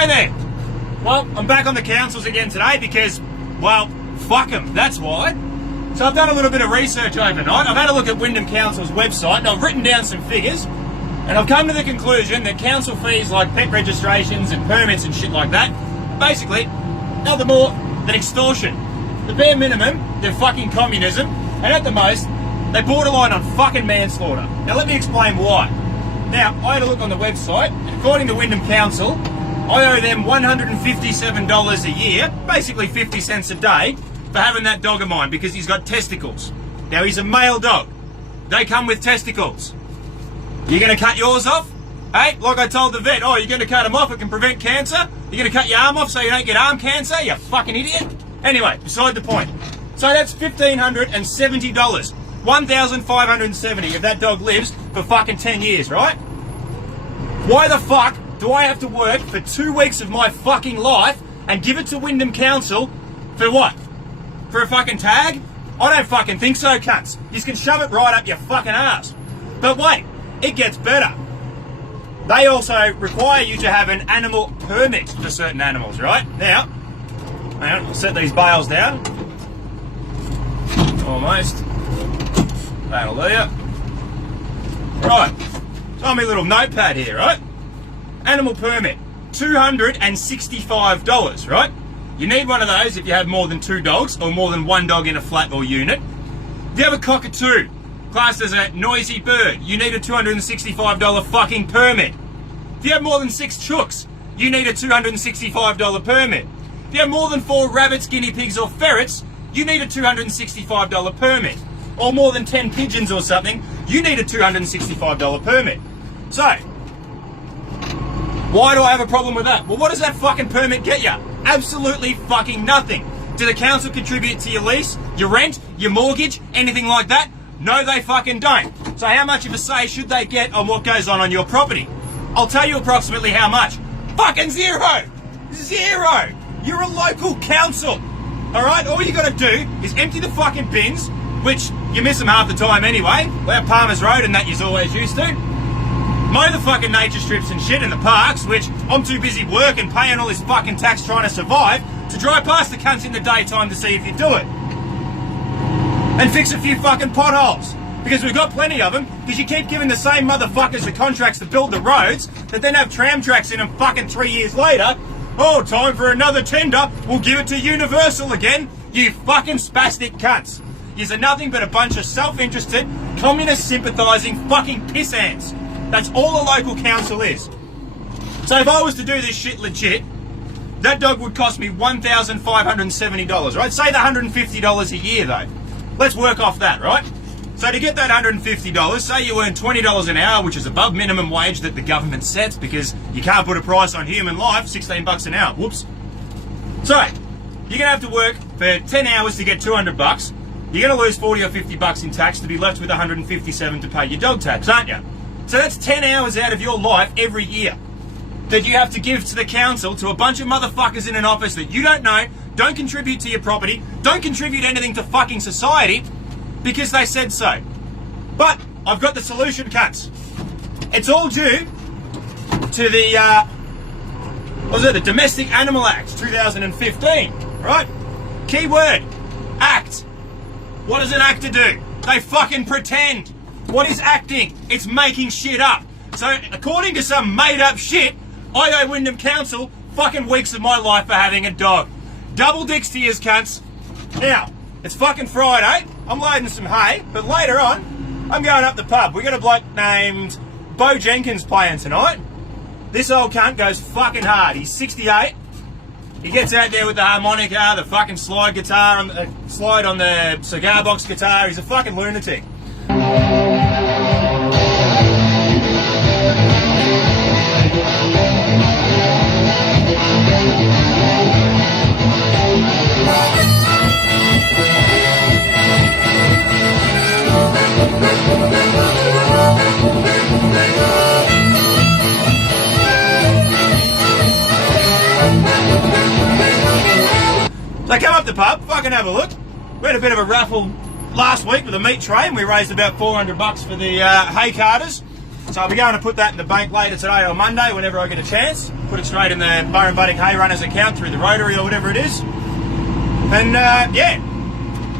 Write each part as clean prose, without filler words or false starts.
go then. Well, I'm back on the councils again today because, well, fuck them, that's why. So I've done a little bit of research overnight. I've had a look at Wyndham Council's website and I've written down some figures and I've come to the conclusion that council fees like pet registrations and permits and shit like that, basically, nothing more than extortion. The bare minimum, they're fucking communism, and at the most, they borderline on fucking manslaughter. Now let me explain why. Now, I had a look on the website, and according to Wyndham Council, I owe them $157 a year, basically 50 cents a day, for having that dog of mine because he's got testicles. Now, he's a male dog. They come with testicles. You gonna cut yours off? Hey, like I told the vet, oh, you're gonna cut them off, it can prevent cancer? You're gonna cut your arm off so you don't get arm cancer, you fucking idiot? Anyway, beside the point. So that's $1,570. $1,570 if that dog lives for fucking 10 years, right? Why the fuck do I have to work for 2 weeks of my fucking life and give it to Wyndham Council for what? For a fucking tag? I don't fucking think so, cunts. You can shove it right up your fucking ass. But wait, it gets better. They also require you to have an animal permit for certain animals, right? Now, hang on, I'll set these bales down. Almost. Hallelujah. Right, so on my little notepad here, right? Animal permit, $265, right? You need one of those if you have more than 2 dogs or more than 1 dog in a flat or unit. If you have a cockatoo, classed as a noisy bird, you need a $265 fucking permit. If you have more than 6 chooks, you need a $265 permit. If you have more than 4 rabbits, guinea pigs or ferrets, you need a $265 permit. Or more than 10 pigeons or something, you need a $265 permit. So, why do I have a problem with that? Well, what does that fucking permit get you? Absolutely fucking nothing. Do the council contribute to your lease, your rent, your mortgage, anything like that? No, they fucking don't. So how much of a say should they get on what goes on your property? I'll tell you approximately how much. Fucking zero! Zero! You're a local council. Alright, all you gotta do is empty the fucking bins, which you miss them half the time anyway. We're at Palmer's Road and that you're always used to. Mow the fucking nature strips and shit in the parks, which I'm too busy working, paying all this fucking tax trying to survive, to drive past the cunts in the daytime to see if you do it. And fix a few fucking potholes. Because we've got plenty of them, because you keep giving the same motherfuckers the contracts to build the roads, that then have tram tracks in them fucking 3 years later. Oh, time for another tender, we'll give it to Universal again. You fucking spastic cunts. You're nothing but a bunch of self-interested, communist sympathising fucking piss ants. That's all a local council is. So if I was to do this shit legit, that dog would cost me $1,570, right? Say the $150 a year though. Let's work off that, right? So to get that $150, say you earn $20 an hour, which is above minimum wage that the government sets because you can't put a price on human life, $16 an hour, whoops. So, you're gonna have to work for 10 hours to get $200. You're gonna lose 40 or 50 bucks in tax to be left with 157 to pay your dog tax, aren't you? So that's 10 hours out of your life every year that you have to give to the council, to a bunch of motherfuckers in an office that you don't know, don't contribute to your property, don't contribute anything to fucking society, because they said so. But I've got the solution, cunts. It's all due to the, the Domestic Animal Act 2015, right? Key word, act. What does an actor do? They fucking pretend. What is acting? It's making shit up. So, according to some made up shit, I owe Wyndham Council fucking weeks of my life for having a dog. Double dicks to yous, cunts. Now, it's fucking Friday. I'm loading some hay, but later on, I'm going up the pub. We got a bloke named Bo Jenkins playing tonight. This old cunt goes fucking hard. He's 68. He gets out there with the harmonica, the fucking slide guitar, slide on the cigar box guitar. He's a fucking lunatic. So come up the pub, fucking have a look. We had a bit of a raffle last week with a meat tray and we raised about $400 for the hay carters. So So I'll be going to put that in the bank later today or Monday, whenever I get a chance. Put it straight in the Burren Budding Hay Runners account through the Rotary or whatever it is. And yeah,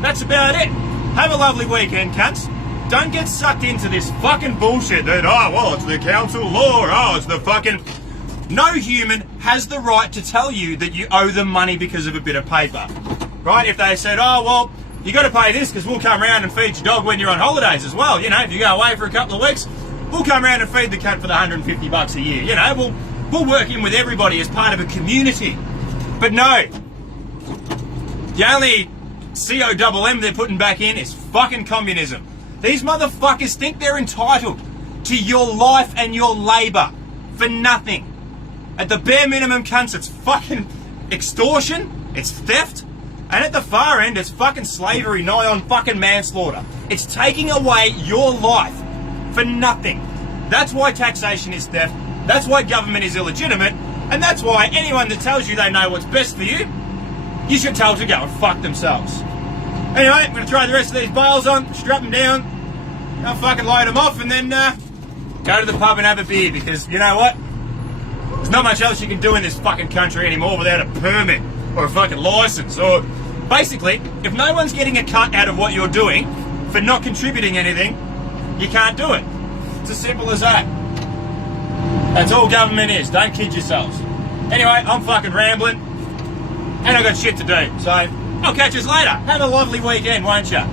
that's about it. Have a lovely weekend, cunts. Don't get sucked into this fucking bullshit that, oh, well, it's the council law, oh, it's the fucking... No human has the right to tell you that you owe them money because of a bit of paper. Right? If they said, oh, well, you got to pay this because we'll come around and feed your dog when you're on holidays as well. You know, if you go away for a couple of weeks, we'll come around and feed the cunt for the $150 a year. You know, we'll work in with everybody as part of a community. But no. The only COMM they're putting back in is fucking communism. These motherfuckers think they're entitled to your life and your labour for nothing. At the bare minimum, cunts, it's fucking extortion, it's theft, and at the far end, it's fucking slavery, nigh on fucking manslaughter. It's taking away your life for nothing. That's why taxation is theft, that's why government is illegitimate, and that's why anyone that tells you they know what's best for you, you should tell to go and fuck themselves. Anyway, I'm going to throw the rest of these bales on, strap them down, I'll fucking load them off, and then go to the pub and have a beer, because you know what? There's not much else you can do in this fucking country anymore without a permit or a fucking license. Or basically, if no one's getting a cut out of what you're doing for not contributing anything, you can't do it. It's as simple as that. That's all government is. Don't kid yourselves. Anyway, I'm fucking rambling and I've got shit to do. So I'll catch you later. Have a lovely weekend, won't ya?